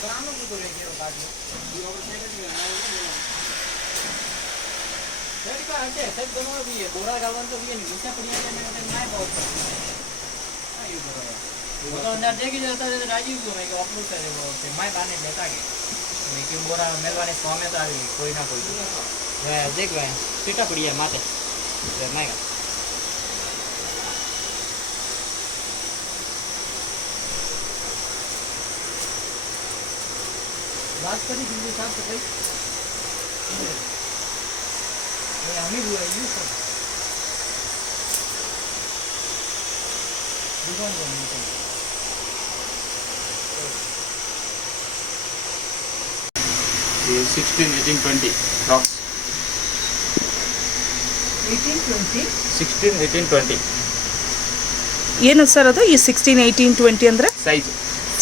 वो तो अंदर देखी जाता है राजीव को मैं अपलोड करे वो मैं बाने लेता के मैं कि बोरा मेलवाने स्वामी तो आवी कोई ना कोई है देख भाई सीटा पड़ी है माते मैं बात करी हिंदी साहब से भाई ये हमें हुआ है यूज ये 16, 18, 20 Crocs 18, 20 16, 18, 20 ಏನು ಸರ್ ಅದು ಈ 16, 18, 20 ಅಂದರೆ ಸೈಜ್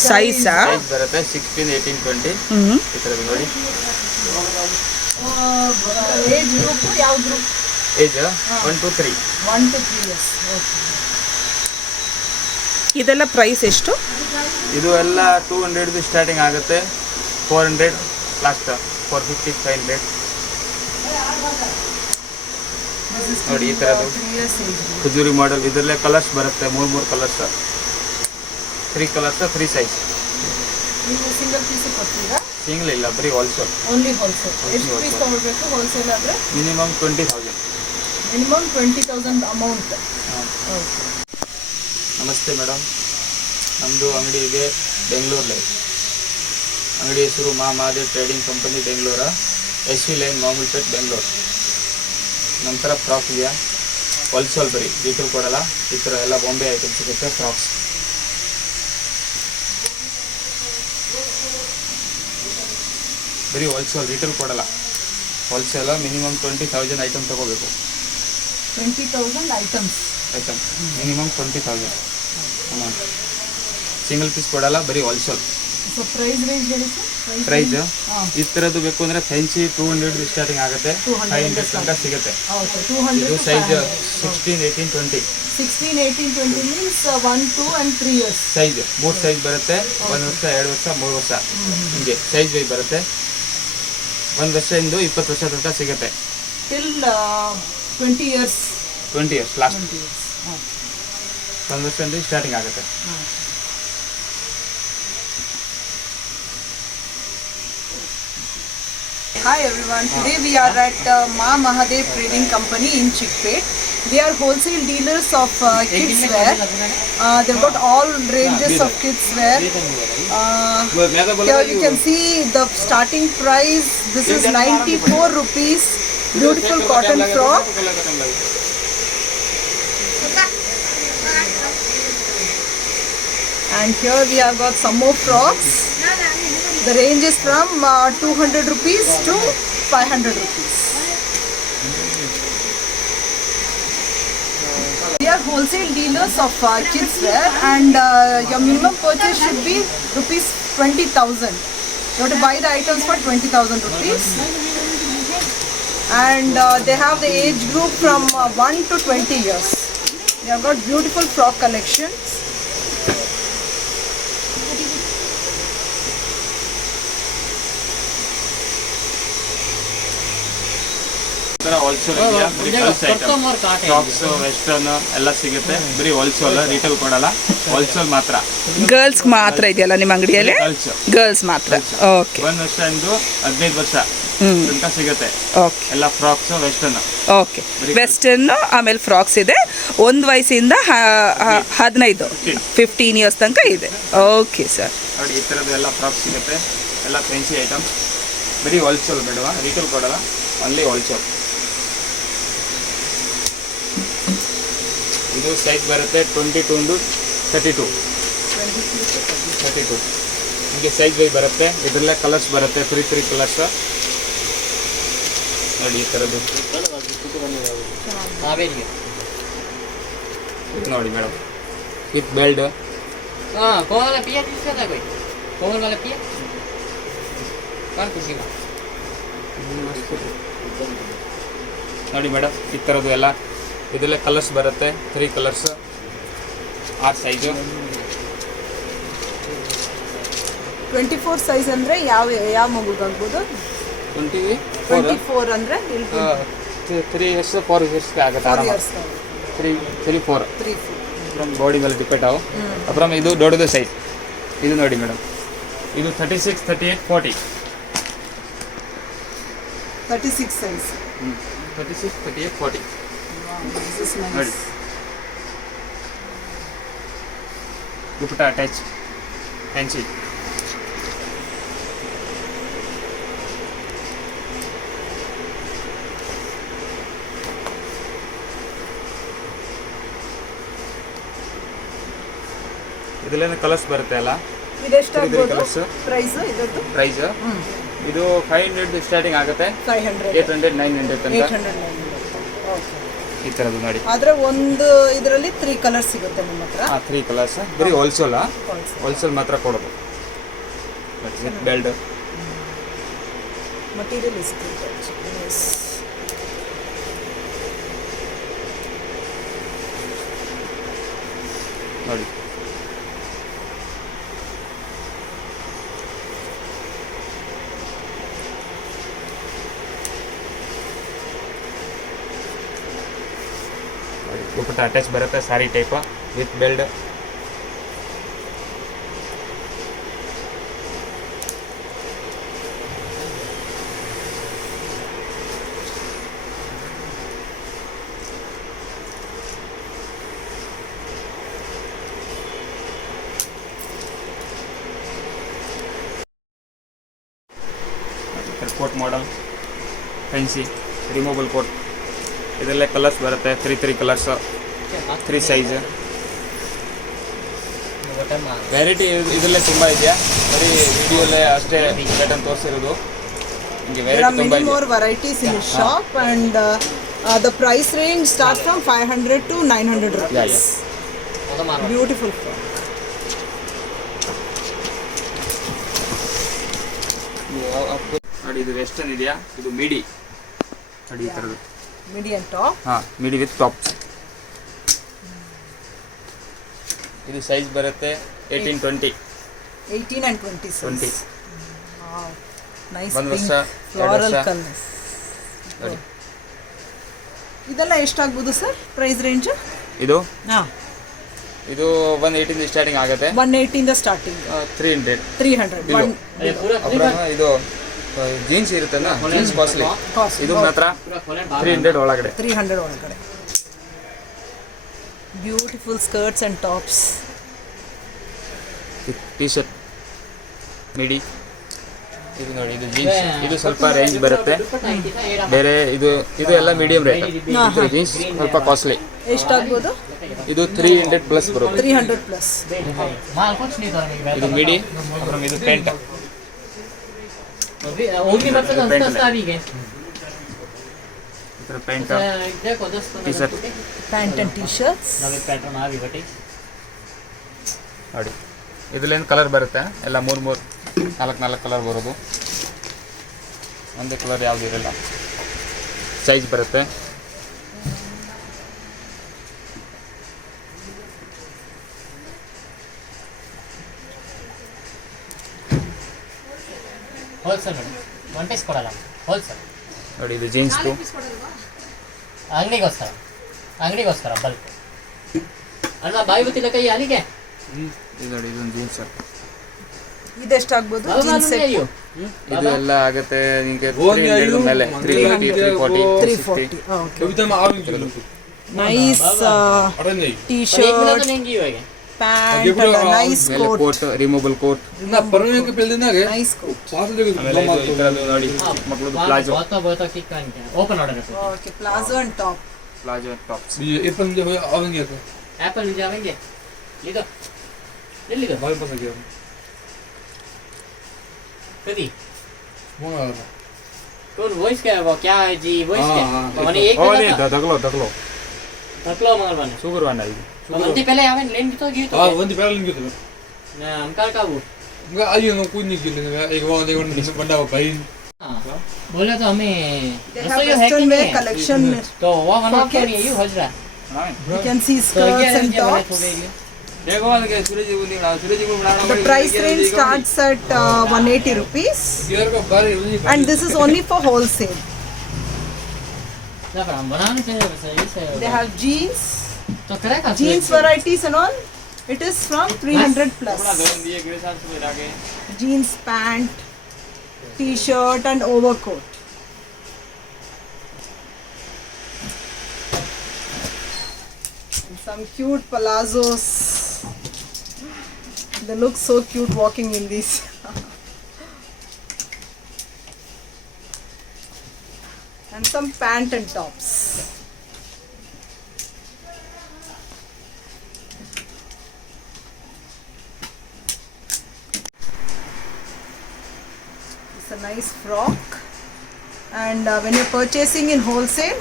ಸೈಜಾ? ಸೈಜ್ ಬರುತ್ತೆ 16, 18, 20 ಈ ಥರದ್ದು ನೋಡಿ. ಏಜ್ ಗ್ರೂಪ್ ಯಾವ group? Age 1 to 3 1 to 3 years. Okay. ಇದೆಲ್ಲ ಪ್ರೈಸ್ ಎಷ್ಟು? ಇದು ಎಲ್ಲ 200 ಸ್ಟಾರ್ಟಿಂಗ್ ಆಗುತ್ತೆ, 400 ಲಾಸ್ಟ್, 450, 500 ನೋಡಿ ಈ ಥರದ್ದು. 3 years age. ಖಜೂರಿ ಮಾಡೆಲ್. ಇದರಲ್ಲೇ ಕಲರ್ಸ್ ಬರುತ್ತೆ, 3 ಕಲರ್ಸ್, 3 ಕಲರ್ಸ್, 3 ಸೈಜ್. ನೀವು ಸಿಂಗಲ್ ಪೀಸ್ ಕೊಡ್ತೀರಾ? ಸಿಂಗಲ್ ಇಲ್ಲ, ಬರೀ ಹೋಲ್ಸೇಲ್. Only wholesale. ಎಷ್ಟು ಪೀಸ್ ತಗೊಳ್ಬೇಕು ಹೋಲ್ಸೇಲ್ ಆದರೆ? ಮಿನಿಮಮ್ 20,000. Minimum 20,000 amount. ಓಕೆ. ನಮಸ್ತೆ ಮೇಡಮ್, ನಮ್ಮದು ಅಂಗಡಿ ಇದೆ ಬೆಂಗಳೂರಲ್ಲಿ. ಅಂಗಡಿ ಹೆಸರು Mahadev trading company Bengaluru, SV line Mamulpet Bengaluru. ನಂತರ ಫ್ರಾಕ್ ಇದೆಯಾ, ಹೋಲ್ಸೇಲ್ ಬರೀ, ರೀಟೇಲ್ ಕೊಡಲ್ಲ. ಈ ಥರ ಎಲ್ಲ ಬಾಂಬೆ ಐಟಮ್ ಸಿಗುತ್ತೆ. ಫ್ರಾಕ್ಸ್ ಬರೀ ಹೋಲ್ಸೇಲ್, ರೀಟೇಲ್ ಕೊಡಲ್ಲ. ಹೋಲ್ಸೇಲ್ ಮಿನಿಮಮ್ 20,000 ಐಟಮ್ ತೊಗೋಬೇಕು. 20,000 items. Item minimum 20,000 amount. Single piece ಕೊಡಲ್ಲ, ಬರೀ ಹೋಲ್ಸೇಲ್. ಸೊ ಪ್ರೈಸ್ ರೇಂಜ್ ಹೇಳಿ ಸರ್. ಪ್ರೈಸ್ ಈ ಥರದ್ದು ಬೇಕು ಅಂದರೆ ಫ್ಯಾನ್ಸಿ 200 ಸ್ಟಾರ್ಟಿಂಗ್ ಆಗುತ್ತೆ, 500 ತನಕ ಸಿಗುತ್ತೆ. ಹೌದು, 200 ಇದು to size 500. 16, 18, 20 16, 18, 20 means 1, 2 and 3 years. Size 3 size ಬರುತ್ತೆ. 1 ವರ್ಷ, 2 ವರ್ಷ, 3 ವರ್ಷ ಹಿಂಗೆ ಸೈಜ್ ವೈ ಬರುತ್ತೆ. 1 ವರ್ಷದಿಂದ 20 ವರ್ಷ ತನಕ ಸಿಗುತ್ತೆ. Till 20 years. 20 years last. 20 years. 1 ವರ್ಷದಿಂದ ಸ್ಟಾರ್ಟಿಂಗ್ ಆಗುತ್ತೆ. Hi everyone, today we are at Ma Mahadev Trading Company in Chickpet. They are wholesale dealers of kids wear. They've got all ranges of kids wear. Here you can see the starting price. This is 94 rupees. Beautiful cotton frock. And here we have got some more frocks. The range is from 200 rupees to 500 rupees. We are wholesale dealers of kids wear, and your minimum purchase should be rupees 20,000. You have to buy the items for 20,000 rupees. And they have the age group from 1 to 20 years. They have got beautiful frock collections. Wholesale item, frocks, western ಎಲ್ಲ ಸಿಗುತ್ತೆ. ಬರೀ wholesale, retail ಕೊಡಲ್ಲ, wholesale ಮಾತ್ರ. Girls ಮಾತ್ರ ಇದೆಯಲ್ಲ ನಿಮ್ಮ ಅಂಗಡಿಯಲ್ಲಿ? Girls ಮಾತ್ರ. ಓಕೆ. 1 ವರ್ಷದಿಂದ 15 ವರ್ಷ ತನಕ ಸಿಗುತ್ತೆ. ಓಕೆ. ಎಲ್ಲ ಫ್ರಾಕ್ಸ್, ವೆಸ್ಟರ್ನ್. ಓಕೆ. ವೆಸ್ಟರ್ನ್, ಆಮೇಲೆ ಫ್ರಾಕ್ಸ್ ಇದೆ. 1 ವಯಸ್ಸಿಂದ 15 ಇಯರ್ಸ್ ತನಕ ಇದೆ. Okay sir. ನೋಡಿ ಈ ಥರದ್ದು ಎಲ್ಲ ಫ್ರಾಕ್ಸ್ ಸಿಗುತ್ತೆ, ಎಲ್ಲ ಫ್ಯಾನ್ಸಿ ಐಟಮ್. ಬರೀ ಹೋಲ್ಸೇಲ್ ಬೇಡವ, ರೀಟೇಲ್ ಕೊಡಲ್ಲ, ಓನ್ಲಿ ಹೋಲ್ಸೇಲ್. ಇದು ಸೈಜ್ ಬರುತ್ತೆ 22 to 32. ನಿಮಗೆ ಸೈಜ್ ವೈ ಬರುತ್ತೆ. ಇದರಲ್ಲೇ ಕಲರ್ಸ್ ಬರುತ್ತೆ, 3 ಕಲರ್ಸ್. ನೋಡಿ ಈ ಥರದ್ದು ನೋಡಿ ಮೇಡಮ್, ವಿತ್ ಬೆಲ್ಟ್. ನೋಡಿ ಮೇಡಮ್ ಈ ಥರದ್ದು ಎಲ್ಲ ಇದರಲ್ಲೇ ಕಲರ್ಸ್ ಬರುತ್ತೆ, 3 ಕಲರ್ಸ್, 6 ಸೈಜು. 24 ಸೈಜ್ ಅಂದರೆ ಯಾವ ಮಗುಗಾಗ್ಬೋದು? 24 ಅಂದರೆ 3 ಇಯರ್ಸ್ 4 ಇಯರ್ಸ್ಗೆ ಆಗುತ್ತೆ 4 ಆರಾಮ. ಇಯರ್ಸ್ 3 4 ಅப்புறம் ಬಾಡಿ ಮೇಲೆ ಡಿಪೆಂಡ್ ಆವು. ಅப்புறம் ಇದು ದೊಡ್ಡದು ಸೈಜ್. ಇದು ನೋಡಿ ಮೇಡಮ್, ಇದು 36 38 40. 36 ಸೈಜ್. 36 38 40 ದಿಸ್ ಇಸ್ ನೋಡಿ. ನೈಸ್. Dupatta attach fancy. ಇದರಲ್ಲೇನು ಕಲರ್ಸ್ ಬರುತ್ತೆ ಅಲ್ಲ, ಇದೆಷ್ಟಾಗ್ಬೋದು ಕಲರ್ಸ್. ಪ್ರೈಸ್ ಇದರದ್ದು? ಪ್ರೈಸ್ ಇದು 500 ಸ್ಟಾರ್ಟಿಂಗ್ ಆಗುತ್ತೆ, 500 800 900 ತನಕ 800 ಓಕೆ. ಈ ಥರದ್ದು ನೋಡಿ. ಆದರೆ ಒಂದು ಇದರಲ್ಲಿ 3 ಕಲರ್ಸ್ ಸಿಗುತ್ತೆ ನಿಮ್ಮ ಹತ್ರ? 3 ಕಲರ್ಸ್. ಬರೀ ಹೋಲ್ಸೇಲ್ Wholesale. ಹೋಲ್ಸೇಲ್ ಮಾತ್ರ ಕೊಡೋದು. With belt. Material is good. Yes. ನೋಡಿ ದುಪಟ್ಟ ಅಟ್ಯಾಚ್ ಬರುತ್ತೆ, sari type with belt. Coat model fancy removable coat. ಇದರಲ್ಲೇ ಕಲರ್ಸ್ ಬರುತ್ತೆ, 3 ಕಲರ್ಸ್, 3 ಸೈಜ್. ವೆರೈಟಿ ಇದರಲ್ಲೇ ತುಂಬ ಇದೆಯಾ, ಬರೀ ವಿಡಿಯೋಲ್ಲೇ ಅಷ್ಟೇ ಪ್ಯಾಟರ್ನ್ ತೋರಿಸಿರೋದು. ನಿಮಗೆ There are ವೆರೈಟಿ ತುಂಬ many ಇದೆ. more varieties in the shop, and the price range starts from 500 to 900 rupees. Beautiful frock. ನೋಡಿ ಇದು ವೆಸ್ಟರ್ನ್ ಇದೆಯಾ, ಇದು ಮಿಡಿ ನೋಡಿ ಈ ಥರದ್ದು. Midi and top. ಹಾಂ, ಮಿಡಿ ವಿತ್ ಟಾಪ್ಸ್. ಇದು ಸೈಜ್ ಬರುತ್ತೆ 18 20. 18 and 20 size. 20. Wow. Nice ಒಂದು pink ವರ್ಷ, floral 2 ವರ್ಷ. colors. ನೋಡಿ ಇದೆಲ್ಲ ಎಷ್ಟಾಗ್ಬೋದು ಸರ್ ಪ್ರೈಸ್ ರೇಂಜ್? ಇದು ಹಾಂ, ಇದು 180 ಸ್ಟಾರ್ಟಿಂಗ್ ಆಗುತ್ತೆ, 180 ಇಂದ ಸ್ಟಾರ್ಟಿಂಗ್ 300 300 ಇದು. ಅப்புறம் ಇದು ಜೀನ್ಸ್ ಇರುತ್ತಲ್ಲ, ಜೀನ್ಸ್ ಕಾಸ್ಟ್ಲಿ. ಕಾಸ್ಟ್ ಇದು ಮಾತ್ರ 300 ಒಳಗಡೆ. 300 ಒಳಗಡೆ. Beautiful skirts and tops. T shirt ಮಿಡಿ. ಇದು ನೋಡಿ, ಇದು ಜೀನ್ಸ್. ಇದು ಸ್ವಲ್ಪ ರೇಂಜ್ ಬರುತ್ತೆ ಬೇರೆ. ಇದು ಎಲ್ಲ ಮೀಡಿಯಂ ರೇಟ್. ಇದು ಜೀನ್ಸ್ ಸ್ವಲ್ಪ ಕಾಸ್ಟ್ಲಿ. ಎಷ್ಟಾಗ್ಬೋದು? ಇದು 300 ಪ್ಲಸ್ ಬರುತ್ತೆ. 300 ಪ್ಲಸ್. ಇದು ಮಿಡಿ. ಅப்புறம் ಇದು pant. Pant T shirt. Pant and T shirts. ನೋಡಿ ಇದರಲ್ಲೇನು ಕಲರ್ ಬರುತ್ತೆ, ಎಲ್ಲ 3 4 ಕಲರ್ ಬರೋದು. ಒಂದೇ ಕಲರ್ ಯಾವುದು ಇರಲ್ಲ. ಸೈಜ್ ಬರುತ್ತೆ. ಹೋಲ್ಸೇಲ್ ನೋಡಿ, 1 ಪೀಸ್ ಕೊಡಲ್ಲ, ಹೋಲ್ಸೇಲ್. ನೋಡಿ ಇದು ಜೀನ್ಸ್ದು. ಅಂಗಡಿಗೋಸ್ಕರ ಬಲ್ಕ್ ಅಣ್ಣ. ಬಾಯಿ ಗೊತ್ತಿಲ್ಲ ಕೈ ಅಲ್ಲಿಗೆ. ಇದು ನೋಡಿ, ಇದೊಂದು ಜೀನ್ಸ್. ಇದೆಷ್ಟಾಗ್ಬೋದು? ಜೀನ್ಸ್ ಸೆಟ್ ಇದು ಎಲ್ಲ ಆಗುತ್ತೆ ನಿಮಗೆ 300 ಮೇಲೆ, 350 340 340. Okay. Nice T shirt, pant, nice coat, coat, removable coat. Nice coat. ಆಮೇಲೆ ಇದು ಈ ಥರದ್ದು ನೋಡಿ, ಮಕ್ಕಳದ್ದು palazzo. Open order okay, palazzo and top. Palazzo tops. Apple मिल जाएंगे ले दो कभी कौन वॉइस क्या है वो क्या है जी वॉइस क्या मैंने एक ದಗಲೋ धकलो मंगलवार ಶುಗರ್ ವಾಂಡ ಇದು. मंथी पहले आवे लेन तो गियो तो ना हमकार का वो बोले तो हमें They have western wear collection. तो वो बना के नहीं you Hazra You can see skirts and tops. The price range starts at 180 rupees, and this is only for wholesale. They have jeans, jeans varieties and all. It is from 300 plus. Jeans pant, t-shirt and overcoat. And some cute palazzos. They look so cute walking in these. And some pant and tops. It's a nice frock, and when you're purchasing in wholesale,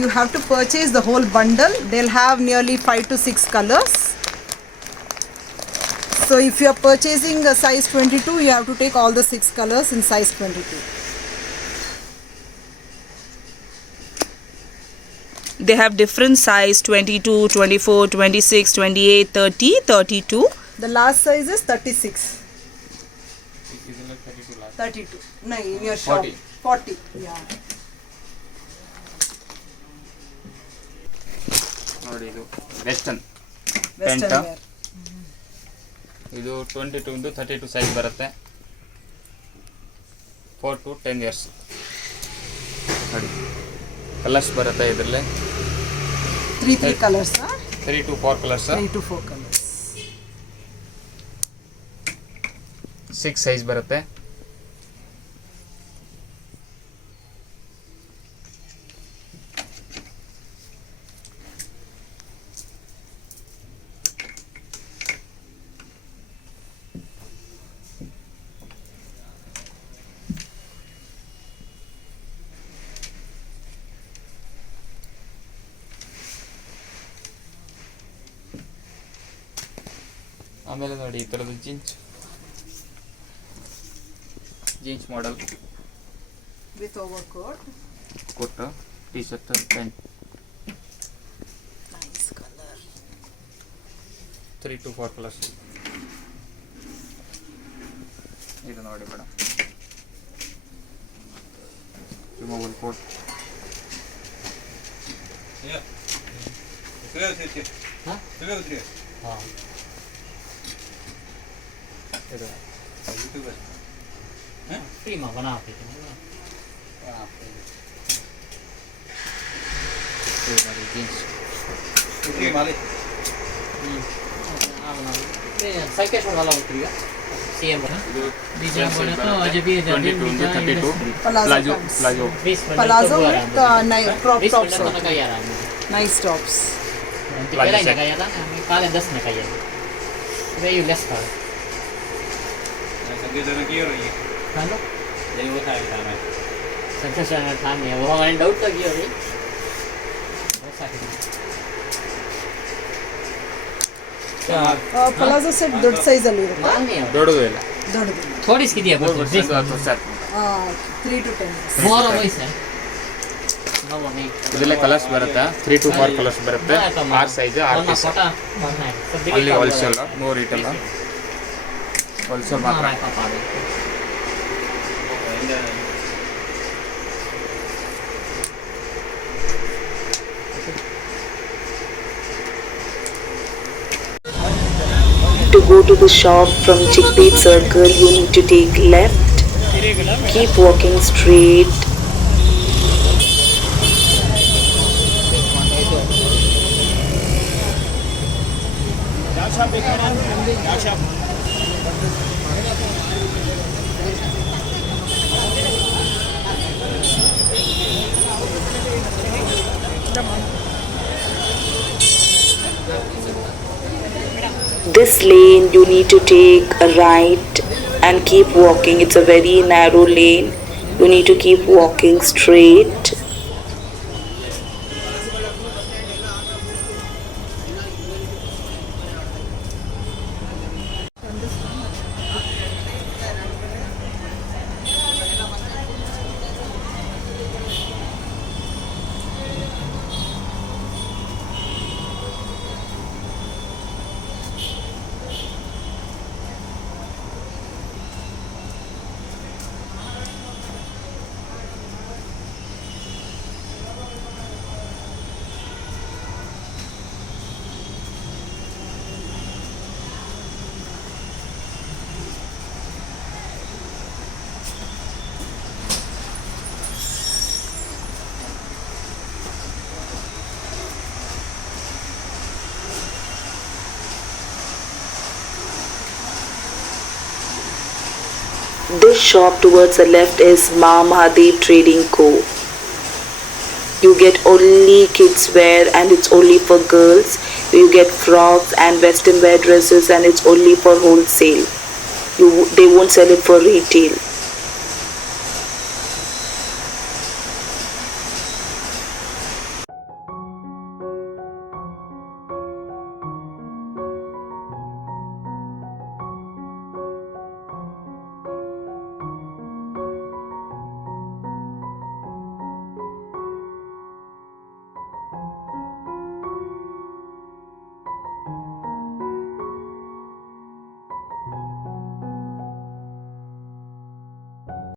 you have to purchase the whole bundle. They'll have nearly 5 to 6 colors. So if you are purchasing a size 22, you have to take all the 6 colors in size 22. They have different size 22, 24, 26, 28, 30, 32. The last size is 36. 32. No, in your shop. 40. Yeah. ನೋಡಿ ಇದು western Western Pant. wear. ಇದು 22 ಇಂದ 32 size ಬರುತ್ತೆ. 4 to 10 years. ನೋಡಿ colours ಬರುತ್ತೆ ಇದರಲ್ಲಿ 3 colors. 3 to 4 colours 3 to 4 colors. 6 size ಬರುತ್ತೆ. ಆಮೇಲೆ ನೋಡಿ ಈ ಥರದ ಜೀನ್ಸ್ ಮಾಡೆಲ್ With overcoat. ಕೊಟ್ಟು T shirt pant Nice color. 3 to 4 colours. ಇದು ನೋಡಿ madam removal coat. Prima bana jeans साइकेश्वर वाला उतरिएगा सीएम बना बीच में बोले तो अजय भी 22 to 32 Palazzo palazzo pants. Palazzo with crop tops. तो का यार Nice tops. पहले ही लगाया था ना काले 10 में लगाया वे यू लेस था हेलो ये वो था संकेश्वर था नहीं वो हमारे डाउट तो किया भाई Palazzo set ದೊಡ್ಡ size ಅಲ್ಲಿ ಇರುತ್ತೆ. ದೊಡ್ಡದು ಇಲ್ಲ ದೊಡ್ಡದು. थोड़ी सी दिया 3 to 10 years. मोर वैसे है ಇದೆಲ್ಲ ಕಲರ್ಸ್ ಬರುತ್ತೆ 3 to 4 ಕಲರ್ಸ್ ಬರುತ್ತೆ 6 ಸೈಜ್ 6 ಪೀಸ್ ಅಲ್ಲಿ ಹೋಲ್ಸೇಲ್ ನೋ ರಿಟೇಲ್ ಹೋಲ್ಸೇಲ್ ಮಾತ್ರ. To go to the shop from Chickpet Circle, you need to take left. Keep walking straight. This lane you need to take a right and keep walking. It's a very narrow lane. You need to keep walking straight. This shop towards the left is Ma Mahadev Trading Co. You get only kids wear and it's only for girls. You get frocks and western wear dresses and it's only for wholesale. They won't sell it for retail.